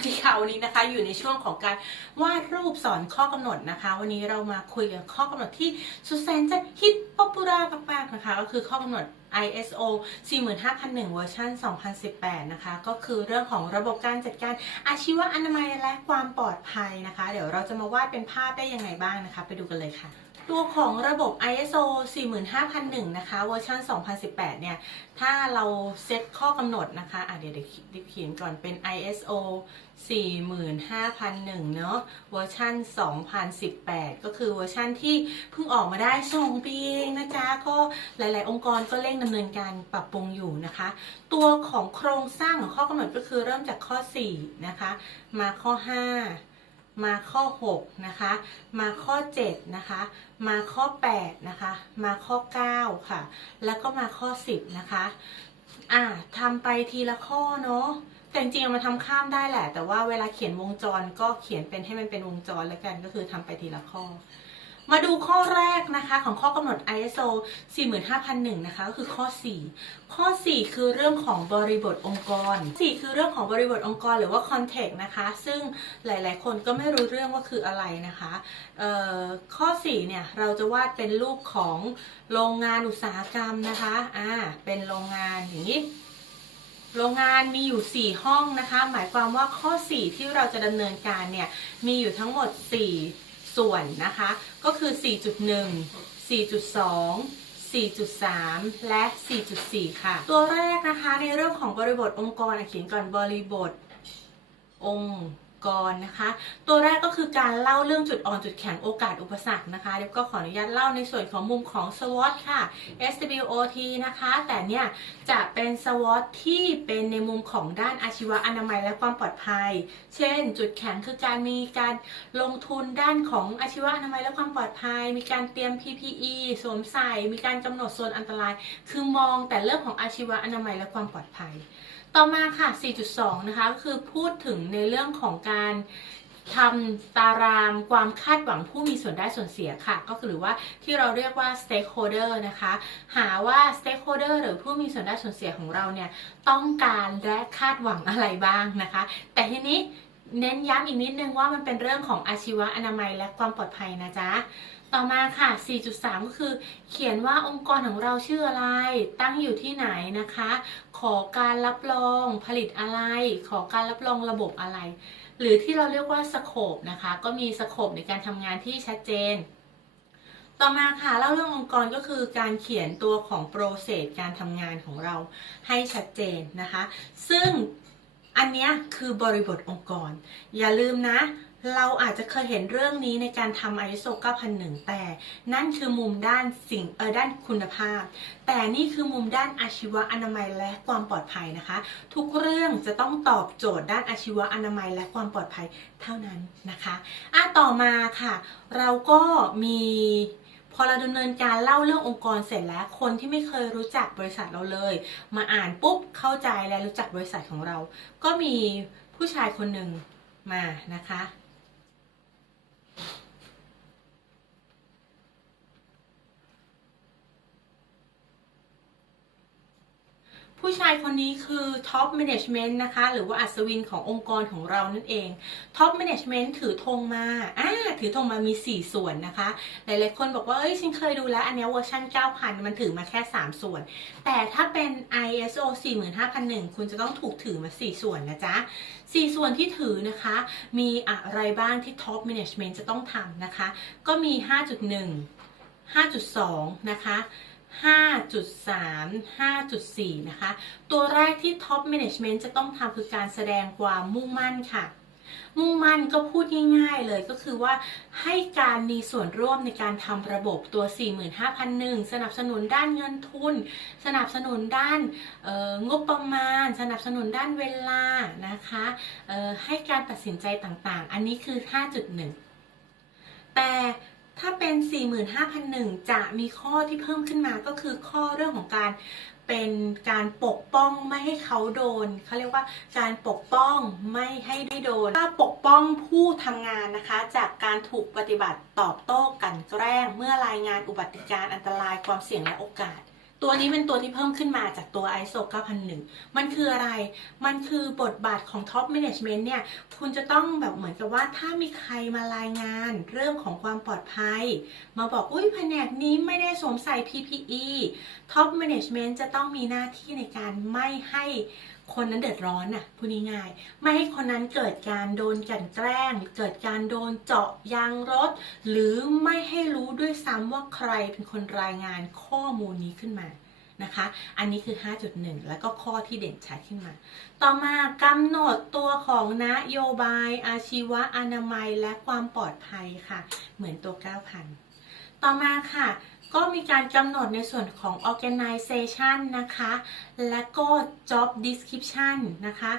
วัสดีค่ะวันนี้นะคะอยู่ในช่วงของการวาดรูปสอนข้อกำหนดนะคะ วันนี้เรามาคุยกับข้อกำหนดที่สุดแสนจะฮิตป๊อปปูล่ามากๆนะคะ ก็คือข้อกำหนด ISO 45001 เวอร์ชัน2018 นะคะ ก็คือเรื่องของระบบการจัดการอาชีวะอนามัยและความปลอดภัยนะคะ เดี๋ยวเราจะมาวาดเป็นภาพได้ยังไงบ้างนะคะ ไปดูกันเลยค่ะ ตัวของระบบ ISO 45001 นะคะ เวอร์ชัน2018 เนี่ย ถ้าเราเซตข้อกำหนดนะคะอะเดี๋ยวเดี๋ยวเขียนก่อนเป็น ISO 45001 เนอะเวอร์ชัน2018 ก็คือเวอร์ชันที่เพิ่งออกมาได้ 2 ปีเองนะจ๊ะ ก็หลาย ๆ องค์กรก็เร่งดำเนินการปรับปรุงอยู่นะคะ ตัวของโครงสร้างของข้อกำหนดก็คือเริ่มจากข้อ 4 นะคะ มาข้อ 5 มาข้อ 6 นะคะ มาข้อ 7 นะคะ มาข้อ 8 นะคะ มาข้อ 9 ค่ะ แล้วก็มาข้อ 10 นะคะ อ่าทำไปทีละข้อเนาะแต่จริงๆมันทำข้ามได้แหละ แต่ว่าเวลาเขียนวงจรก็เขียนเป็นให้มันเป็นวงจรแล้วกันก็คือทำไปทีละข้อ มาดูข้อแรกนะคะของข้อกำหนด ISO 45001 นะคะก็คือข้อ 4 ข้อ 4 คือเรื่องของบริบทองค์กร 4 คือเรื่องของบริบทองค์กรหรือว่า context นะคะ ซึ่งหลาย ๆ คนก็ไม่รู้เรื่องว่าคืออะไรนะคะข้อ 4 เนี่ย เราจะวาดเป็นรูปของโรงงานอุตสาหกรรมนะคะอ่าเป็นโรงงานอย่างนี้โรงงานมีอยู่ 4 ห้องนะคะ หมายความว่าข้อ 4 ที่เราจะดำเนินการเนี่ย มีอยู่ทั้งหมด 4 ส่วนนะคะ ก็คือ 4.1 4.2 4.3 และ 4.4 ค่ะ ตัวแรกนะคะในเรื่องของบริบทองค์กรเขียนก่อนบริบทองค์ กรนะคะ ตัวแรกก็คือการเล่าเรื่องจุดอ่อนจุดแข็งโอกาสอุปสรรคนะคะเดี๋ยวก็ขออนุญาตเล่าในส่วนของมุมของ SWOT ค่ะ SWOT นะคะ แต่เนี่ยจะเป็น SWOT ที่เป็นในมุมของด้านอาชีวะอนามัยและความปลอดภัย เช่น จุดแข็งคือการมีการลงทุนด้านของอาชีวะอนามัยและความปลอดภัย มีการเตรียม PPE สวมใส่ มีการกำหนดโซนอันตราย คือมองแต่เรื่องของอาชีวะอนามัยและความปลอดภัย ต่อมาค่ะ 4.2 นะคะก็คือพูดถึงในเรื่องของการทำตารางความคาดหวังผู้มีส่วนได้ส่วนเสียค่ะ ก็คือหรือว่าที่เราเรียกว่า stakeholder นะคะ หาว่า stakeholder หรือผู้มีส่วนได้ส่วนเสียของเราเนี่ยต้องการและคาดหวังอะไรบ้างนะคะ แต่ทีนี้ เน้นย้ำอีกนิดนึงว่ามันเป็นเรื่องของอาชีวะอนามัยและความปลอดภัยนะจ๊ะ ต่อมาค่ะ 4.3 ก็คือ เขียนว่าองค์กรของเราชื่ออะไร ตั้งอยู่ที่ไหนนะคะ ขอการรับรองผลิตอะไร ขอการรับรองระบบอะไร หรือที่เราเรียกว่าสโคปนะคะ ก็มีสโคปในการทำงานที่ชัดเจนต่อมาค่ะเล่าเรื่ององค์กรก็คือการเขียนตัวของโปรเซสการทำงานของเราให้ชัดเจนนะคะ ซึ่ง อันนี้คือบริบทองค์กร อย่าลืมนะ เราอาจจะเคยเห็นเรื่องนี้ในการทำ ISO 9001 แต่ นั่นคือมุมด้านสิ่งเออด้านคุณภาพ แต่นี่คือมุมด้านอาชีวะอนามัยและความปลอดภัยนะคะ ทุกเรื่องจะต้องตอบโจทย์ด้านอาชีวะอนามัยและความปลอดภัยเท่านั้นนะคะอะต่อมาค่ะ เราก็มี อเราดำเนินการเล่าเรื่ององค์กรเสร็จแล้ว คนที่ไม่เคยรู้จักบริษัทเราเลย มาอ่านปุ๊บเข้าใจและรู้จักบริษัทของเรา ก็มีผู้ชายคนหนึ่งมานะคะ ผู้ชายคนนี้คือท็อปแมネจเมนต์นะคะ หรือว่าอัศวินขององค์กรของเรานั่นเองท็อปแมネจเมนต์ถือธงมาอ่าถือธงมามี 4 ส่วนนะคะ หลายๆคนบอกว่า เอ้ยฉันเคยดูแล้ว อันนี้เวอร์ชัน9,000 มันถือมาแค่ 3 ส่วน แต่ถ้าเป็น ISO 45001 คุณจะต้องถูกถือมา 4 ส่วนนะจ๊ะ 4 ส่วนที่ถือนะคะ มีอะไรบ้างที่ท็อปแมเนจเมนต์จะต้องทำนะคะ ก็มี 5.1 5.2 นะคะ 5.3 5.4 นะคะ ตัวแรกที่ Top Management จะต้องทำคือการแสดงความมุ่งมั่นค่ะ มุ่งมั่นก็พูดง่ายๆเลยก็คือว่าให้การมีส่วนร่วมในการทำระบบตัว 45,001 สนับสนุนด้านเงินทุน สนับสนุนด้านงบประมาณ สนับสนุนด้านเวลานะคะให้การตัดสินใจต่างๆ อันนี้คือ 5.1 แต่ ถ้าเป็น 45,001 จะมีข้อที่เพิ่มขึ้นมาก็คือข้อเรื่องของการเป็นการปกป้องไม่ให้เขาโดน เขาเรียกว่าการปกป้องไม่ให้ได้โดน ถ้าปกป้องผู้ทำงานนะคะ จากการถูกปฏิบัติตอบโต้กันแกล้ง เมื่อรายงานอุบัติการณ์อันตรายความเสี่ยงและโอกาส ตัวนี้เป็นตัวที่เพิ่มขึ้นมาจากตัว ISO 9001 มันคืออะไร มันคือบทบาทของ Top Management เนี่ย คุณจะต้องแบบเหมือนกับว่าถ้ามีใครมารายงานเรื่องของความปลอดภัย มาบอก อุ้ยแผนกนี้ไม่ได้สวมใส่ PPE Top Management จะต้องมีหน้าที่ในการไม่ให้ คนนั้นเดือดร้อนน่ะพูดง่ายๆไม่ให้คนนั้นเกิดการโดนกันแกล้ง เกิดการโดนเจาะยางรถ หรือไม่ให้รู้ด้วยซ้ำว่าใครเป็นคนรายงานข้อมูลนี้ขึ้นมานะคะ อันนี้คือ 5.1 แล้วก็ข้อที่เด่นชัดขึ้นมา ต่อมากำหนดตัวของนโยบาย อาชีวะอนามัยและความปลอดภัยค่ะ เหมือนตัว 9,000 ต่อมาค่ะ ก็มีการกำหนดในส่วนของ organization นะคะ และก็ job description นะคะ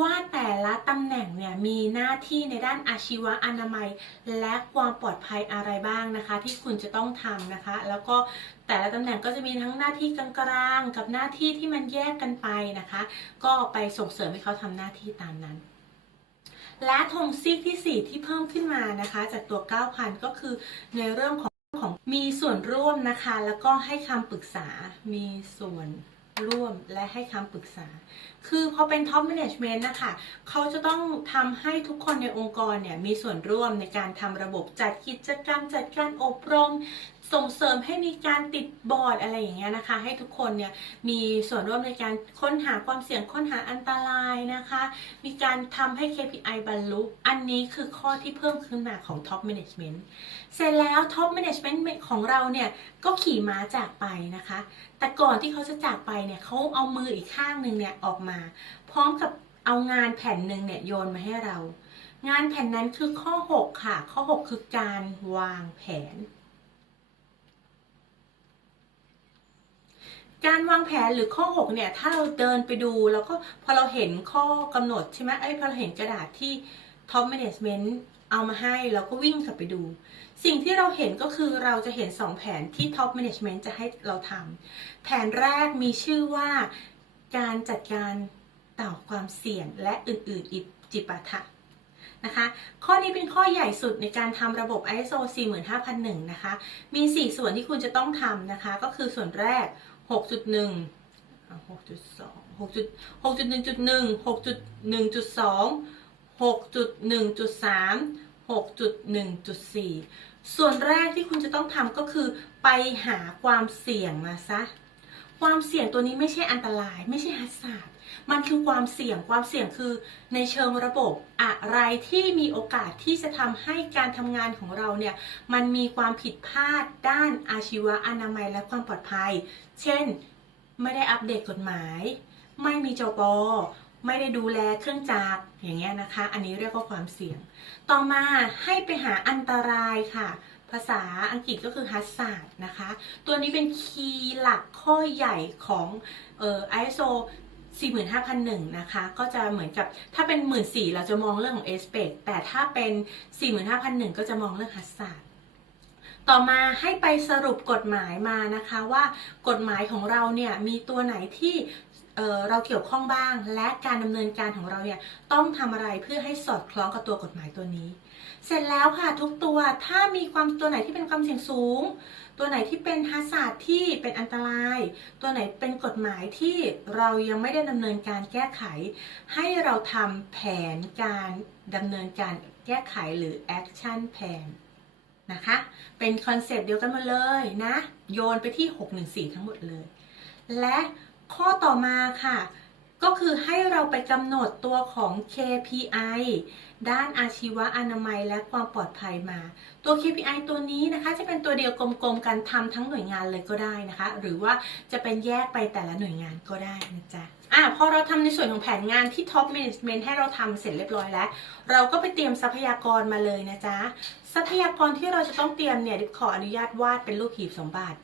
ว่าแต่ละตำแหน่งเนี่ยมีหน้าที่ในด้านอาชีวะอนามัย และความปลอดภัยอะไรบ้างนะคะ ที่คุณจะต้องทำนะคะ แล้วก็แต่ละตำแหน่งก็จะมีทั้งหน้าที่กลางๆกับหน้าที่ที่มันแยกกันไปนะคะ ก็ไปส่งเสริมให้เขาทำหน้าที่ตามนั้นและธงซีกที่ 4 ที่เพิ่มขึ้นมานะคะ จากตัว 9,000 ก็คือในเรื่องของ ของมีส่วนร่วมนะคะ แล้วก็ให้คำปรึกษา มีส่วนร่วมและให้คำปรึกษา คือพอเป็นท็อปแมネจเมนต์นะคะ เขาจะต้องทำให้ทุกคนในองค์กรเนี่ยมีส่วนร่วมในการทำระบบจัดกิจกรรมจัดการอบรม ส่งเสริมให้มีการติดบอร์ดอะไรอย่างเงี้ยนะคะ ให้ทุกคนเนี่ยมีส่วนร่วมในการค้นหาความเสี่ยงค้นหาอันตรายนะคะ มีการทำให้ KPI บรรลุ อันนี้คือข้อที่เพิ่มขึ้นมาของ Top Management เสร็จแล้ว Top Management ของเราเนี่ยก็ขี่ม้าจากไปนะคะ แต่ก่อนที่เขาจะจากไปเนี่ยเขาเอามืออีกข้างหนึ่งเนี่ยออกมา พร้อมกับเอางานแผ่นหนึ่งเนี่ยโยนมาให้เรา งานแผ่นนั้นคือข้อ 6 ค่ะ ข้อ 6 คือการวางแผน การวางแผนหรือข้อ 6 เนี่ย ถ้าเราเดินไปดูแล้วก็พอเราเห็นข้อกำหนดใช่ไหมไอ้ยพอเราเห็นกระดาษที่ Top Management เอามาให้เราก็วิ่งกลับไปดู สิ่งที่เราเห็นก็คือเราจะเห็น 2 แผนที่ Top Management จะให้เราทำแผนแรกมีชื่อว่าการจัดการต่อความเสี่ยงและอื่นๆ อีกจิปาถะนะคะ ข้อนี้เป็นข้อใหญ่สุดในการทำระบบ ISO 45001 นะคะ มี 4 ส่วนที่คุณจะต้องทำนะคะ ก็คือส่วนแรก หกจุดหนึ่งหกจุดสองหกจุดหกจุดหนึ่งจุดหนึ่งหกจุดหนึ่งจุดสองหกจุดหนึ่งจุดสามหกจุดหนึ่งจุดสี่ส่วนแรกที่คุณจะต้องทำก็คือไปหาความเสี่ยงมาซะ ความเสี่ยงตัวนี้ไม่ใช่อันตราย ไม่ใช่ฮัสซาร์ดมันคือความเสี่ยงความเสี่ยงคือในเชิงระบบอะไรที่มีโอกาสที่จะทำให้การทำงานของเราเนี่ยมันมีความผิดพลาดด้านอาชีวะอนามัยและความปลอดภัย เช่น ไม่ได้อัปเดตกฎหมาย ไม่มีจปไม่ได้ดูแลเครื่องจักรอย่างเงี้ยนะคะ อันนี้เรียกว่าความเสี่ยง ต่อมาให้ไปหาอันตรายค่ะ ภาษาอังกฤษก็คือ hazard นะคะ ตัวนี้เป็นคีย์หลักข้อใหญ่ของเอ่อ ISO 45001 นะคะ ก็จะเหมือนกับถ้าเป็น 14,000เราจะมองเรื่องของ aspect แต่ถ้าเป็น 45001 ก็จะมองเรื่อง hazard ต่อมาให้ไปสรุปกฎหมายมานะคะว่ากฎหมายของเราเนี่ยมีตัวไหนที่ เเราเกี่ยวข้องบ้าง และการดำเนินการของเราเนี่ยต้องทำอะไรเพื่อให้สอดคล้องกับตัวกฎหมายตัวนี้ เสร็จแล้วค่ะทุกตัวถ้ามีความตัวไหนที่เป็นความเสี่ยงสูง ตัวไหนที่เป็นฮัสาดที่เป็นอันตราย ตัวไหนเป็นกฎหมายที่เรายังไม่ได้ดำเนินการแก้ไข ให้เราทำแผนการดำเนินการแก้ไขหรือ action plan นะคะ เป็นคอนเซปต์เดียวกันหมาเลยนะ โยนไปที่ 614 ทั้งหมดเลย และ ข้อต่อมาค่ะ ก็คือให้เราไปกำหนดตัวของ KPI ด้านอาชีวะอนามัยและความปลอดภัยมา ตัว KPI ตัวนี้นะคะจะเป็นตัวเดียวกลมๆกันทำทั้งหน่วยงานเลยก็ได้นะคะ หรือว่าจะเป็นแยกไปแต่ละหน่วยงานก็ได้นะจ๊ะอะพอเราทำในส่วนของแผนงานที่ Top Management ให้เราทำเสร็จเรียบร้อยแล้ว เราก็ไปเตรียมทรัพยากรมาเลยนะจ๊ะ ทรัพยากรที่เราจะต้องเตรียมเนี่ยดิบขออนุญาตวาดเป็นรูปหีบสมบัติ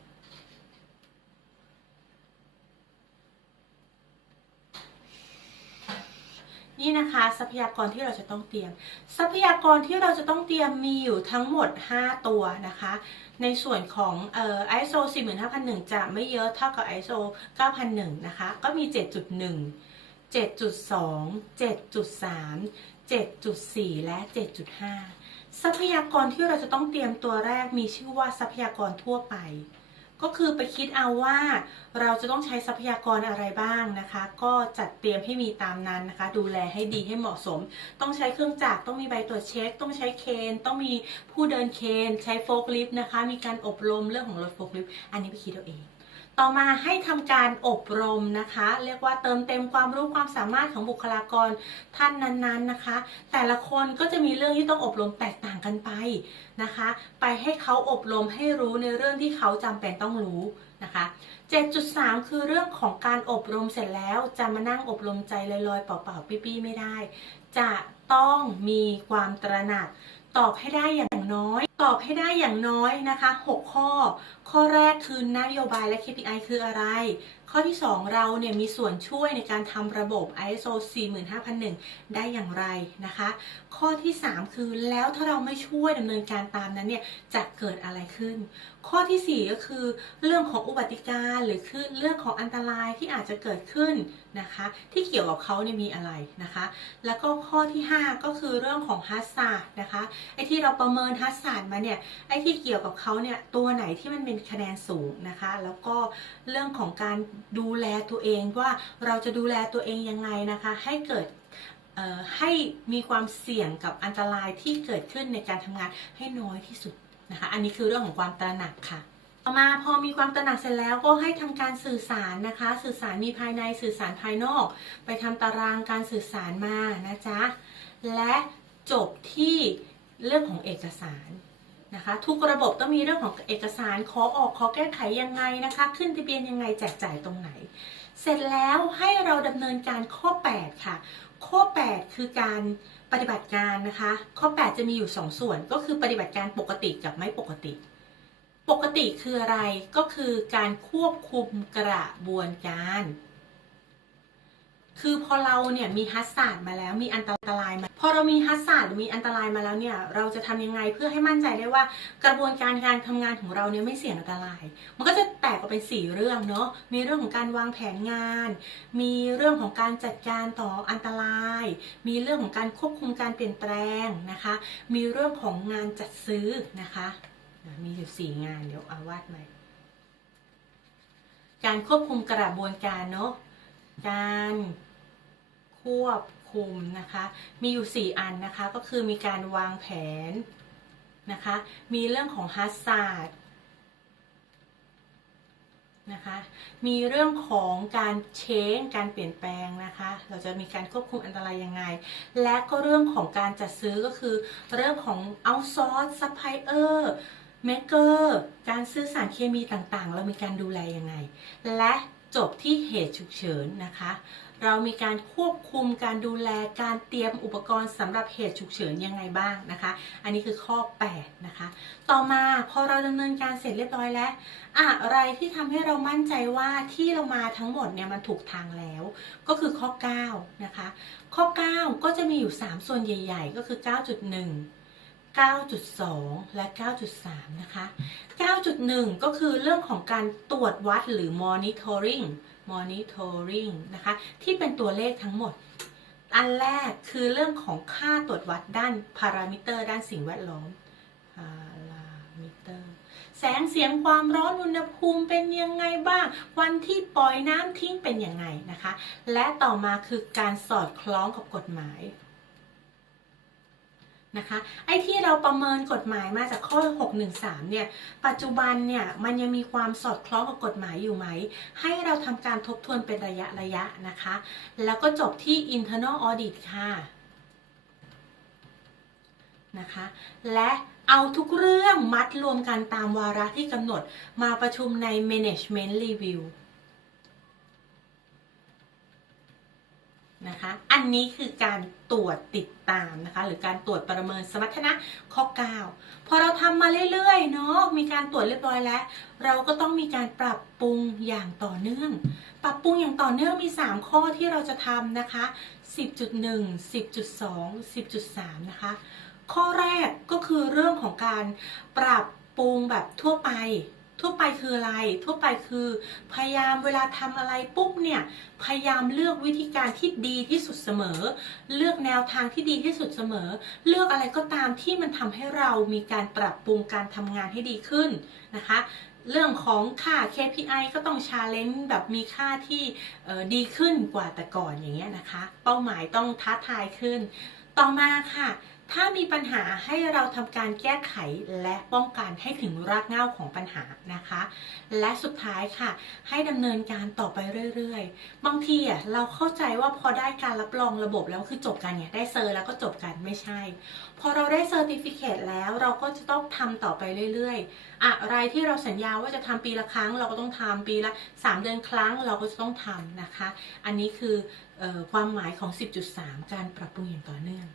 นี่นะคะทรัพยากรที่เราจะต้องเตรียม ทรัพยากรที่เราจะต้องเตรียมมีอยู่ทั้งหมด 5 ตัวนะคะ ในส่วนของเอ่อ ISO 45001 จะไม่เยอะเท่ากับ ISO 9001 นะคะ ก็มี 7.1 7.2 7.3 7.4 และ 7.5 ทรัพยากรที่เราจะต้องเตรียมตัวแรกมีชื่อว่าทรัพยากรทั่วไป ก็คือไปคิดเอาว่าเราจะต้องใช้ทรัพยากรอะไรบ้างนะคะ ก็จัดเตรียมให้มีตามนั้นนะคะ ดูแลให้ดีให้เหมาะสม ต้องใช้เครื่องจักรต้องมีใบตรวจเช็ค ต้องใช้เคน ต้องมีผู้เดินเคน ใช้โฟลคลิฟต์นะคะ มีการอบรมเรื่องของรถโฟลคลิฟต์อันนี้ไปคิดเอาเอง ต่อมาให้ทำการอบรมนะคะ เรียกว่าเติมเต็มความรู้ความสามารถของบุคลากรท่านนั้นๆนะคะ แต่ละคนก็จะมีเรื่องที่ต้องอบรมแตกต่างกันไปนะคะ ไปให้เขาอบรมให้รู้ในเรื่องที่เขาจำเป็นต้องรู้นะคะ 7.3 คือเรื่องของการอบรมเสร็จแล้วจะมานั่งอบรมใจลอยๆเปล่าๆปี้ๆไม่ได้ จะต้องมีความตระหนัก ตอบให้ได้อย่างน้อย ตอบให้ได้อย่างน้อยนะคะ 6 ข้อ ข้อแรกคือนโยบายและ KPI คืออะไร ข้อที่ 2 เราเนี่ยมีส่วนช่วยในการทำระบบ ISO 45001 ได้อย่างไรนะคะ ข้อที่ 3 คือแล้วถ้าเราไม่ช่วยดำเนินการตามนั้นเนี่ยจะเกิดอะไรขึ้น ข้อทีสี่4 ก็คือ เรื่องของอุบัติการหรือคือเรื่องของอันตรายที่อาจจะเกิดขึ้น นะคะ ที่เกี่ยวกับเขาเนี่ยมีอะไรนะคะ แล้วก็ข้อที่ 5 ก็คือเรื่องของฮัสซาร์นะคะไอ้ที่เราประเมินฮัสซาร์มาเนี่ยไอ้ที่เกี่ยวกับเขาเนี่ยตัวไหนที่มันเป็นคะแนนสูงนะคะ แล้วก็เรื่องของการดูแลตัวเองว่าเราจะดูแลตัวเองยังไงนะคะ ให้เกิดให้มีความเสี่ยงกับอันตรายที่เกิดขึ้นในการทำงานให้น้อยที่สุดนะคะ อันนี้คือเรื่องของความตระหนักค่ะ ต่อมาพอมีความตระหนักเสร็จแล้วก็ให้ทำการสื่อสารนะคะ สื่อสารมีภายในสื่อสารภายนอก ไปทำตารางการสื่อสารมานะจ๊ะและจบที่เรื่องของเอกสารนะคะ ทุกระบบต้องมีเรื่องของเอกสารขอออกขอแก้ไขยังไงนะคะ ขึ้นทะเบียนยังไงแจกจ่ายตรงไหน เสร็จแล้วให้เราดำเนินการข้อ 8 ค่ะ ข้อ 8 คือการปฏิบัติการนะคะ ข้อ 8 จะมีอยู่ 2 ส่วนก็คือปฏิบัติการปกติกับไม่ปกติ ปกติคืออะไรก็คือการควบคุมกระบวนการ คือพอเราเนี่ยมีฮัสซาดมาแล้วมีอันตรายมาพอเรามีฮัสซาดมีอันตรายมาแล้วเนี่ยเราจะทำยังไงเพื่อให้มั่นใจได้ว่า กระบวนการการทำงานของเราเนี่ยไม่เสี่ยงอันตราย มันก็จะแตกออกเป็นสี่เรื่องเนาะมีเรื่องของการวางแผนงาน มีเรื่องของการจัดการต่ออันตราย มีเรื่องของการควบคุมการเปลี่ยนแปลงนะคะ มีเรื่องของงานจัดซื้อนะคะ มีอยู่สี่งานเดี๋ยวเอาวาดใหม่ การควบคุมกระบวนการเนาะ การควบคุมนะคะ มีอยู่ 4 อันนะคะ ก็คือมีการวางแผนนะคะ มีเรื่องของฮัสซาดนะคะ มีเรื่องของการเชงการเปลี่ยนแปลงนะคะ เราจะมีการควบคุมอันตรายยังไง และก็เรื่องของการจัดซื้อก็คือ เรื่องของ outsource supplier maker การซื้อสารเคมีต่างๆ เรามีการดูแลยังไง และจบที่เหตุฉุกเฉินนะคะ เรามีการควบคุมการดูแลการเตรียมอุปกรณ์สำหรับเหตุฉุกเฉินยังไงบ้างนะคะ อันนี้คือข้อ 8 นะคะ ต่อมาพอเราดำเนินการเสร็จเรียบร้อยแล้ว อะไรที่ทำให้เรามั่นใจว่าที่เรามาทั้งหมดเนี่ยมันถูกทางแล้ว ก็คือข้อ 9 นะคะ ข้อ 9 ก็จะมีอยู่ 3 ส่วนใหญ่ ๆ ก็คือ 9.1 9.2 และ 9.3 นะคะ 9.1 ก็คือเรื่องของการตรวจวัดหรือ monitoring monitoring นะคะ ที่เป็นตัวเลขทั้งหมด อันแรกคือเรื่องของค่าตรวจวัดด้านพารามิเตอร์ด้านสิ่งแวดล้อมพารามิเตอร์ แสงเสียงความร้อนอุณหภูมิเป็นยังไงบ้าง วันที่ปล่อยน้ำทิ้งเป็นยังไงนะคะ และต่อมาคือการสอดคล้องกับกฎหมาย นะคะ ไอ้ที่เราประเมินกฎหมายมาจากข้อ 613 เนี่ย ปัจจุบันเนี่ยมันยังมีความสอดคล้องกับกฎหมายอยู่ไหม ให้เราทำการทบทวนเป็นระยะระยะนะคะ แล้วก็จบที่ internal audit ค่ะนะคะ และเอาทุกเรื่องมัดรวมกันตามวาระที่กำหนดมาประชุมใน management review นะคะ อันนี้คือการตรวจติดตามนะคะ หรือการตรวจประเมินสมรรถนะข้อ 9 พอเราทำมาเรื่อยๆเนาะมีการตรวจเรียบร้อยแล้ว เราก็ต้องมีการปรับปรุงอย่างต่อเนื่อง ปรับปรุงอย่างต่อเนื่องมี 3 ข้อที่เราจะทำนะคะ 10.1 10.2 10.3 นะคะ ข้อแรกก็คือเรื่องของการปรับปรุงแบบทั่วไป ทั่วไปคืออะไร ทั่วไปคือพยายามเวลาทำอะไรปุ๊บเนี่ย พยายามเลือกวิธีการที่ดีที่สุดเสมอ เลือกแนวทางที่ดีที่สุดเสมอ เลือกอะไรก็ตามที่มันทำให้เรามีการปรับปรุงการทำงานให้ดีขึ้นนะคะ เรื่องของค่า KPI ก็ต้องชาเลนจ์แบบมีค่าที่ดีขึ้นกว่าแต่ก่อนอย่างเงี้ยนะคะ เป้าหมายต้องท้าทายขึ้น ต่อมาค่ะ ถ้ามีปัญหาให้เราทำการแก้ไขและป้องกันให้ถึงรากเหง้าของปัญหานะคะ และสุดท้ายค่ะ ให้ดำเนินการต่อไปเรื่อยๆ บางทีอะเราเข้าใจว่าพอได้การรับรองระบบแล้วคือจบกันเนี่ยได้เซอร์แล้วก็จบกันไม่ใช่ พอเราได้เซอร์ติฟิเคตแล้วเราก็จะต้องทำต่อไปเรื่อยๆ อะไรที่เราสัญญาว่าจะทำปีละครั้ง เราก็ต้องทำปีละ 3 เดือนครั้งเราก็จะต้องทำนะคะ อันนี้คือออความหมายของ 10.3 การปรับปรุงอย่างต่อเนื่อง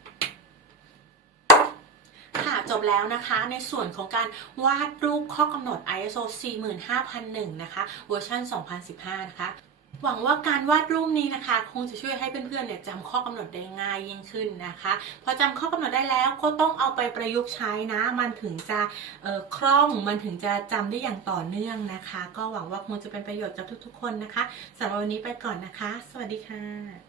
จบแล้วนะคะในส่วนของการวาดรูปข้อกำหนด ISO 45001 นะคะเวอร์ชัน2015 นะคะหวังว่าการวาดรูปนี้นะคะ คงจะช่วยให้เพื่อนๆเนี่ยจำข้อกำหนดได้ง่ายยิ่งขึ้นนะคะ พอจำข้อกำหนดได้แล้วก็ต้องเอาไปประยุกต์ใช้นะ มันถึงจะเอ่อคล่องมันถึงจะจำได้อย่างต่อเนื่องนะคะ ก็หวังว่าคงจะเป็นประโยชน์กับทุกๆ คนนะคะสำหรับวันนี้ไปก่อนนะคะ สวัสดีค่ะ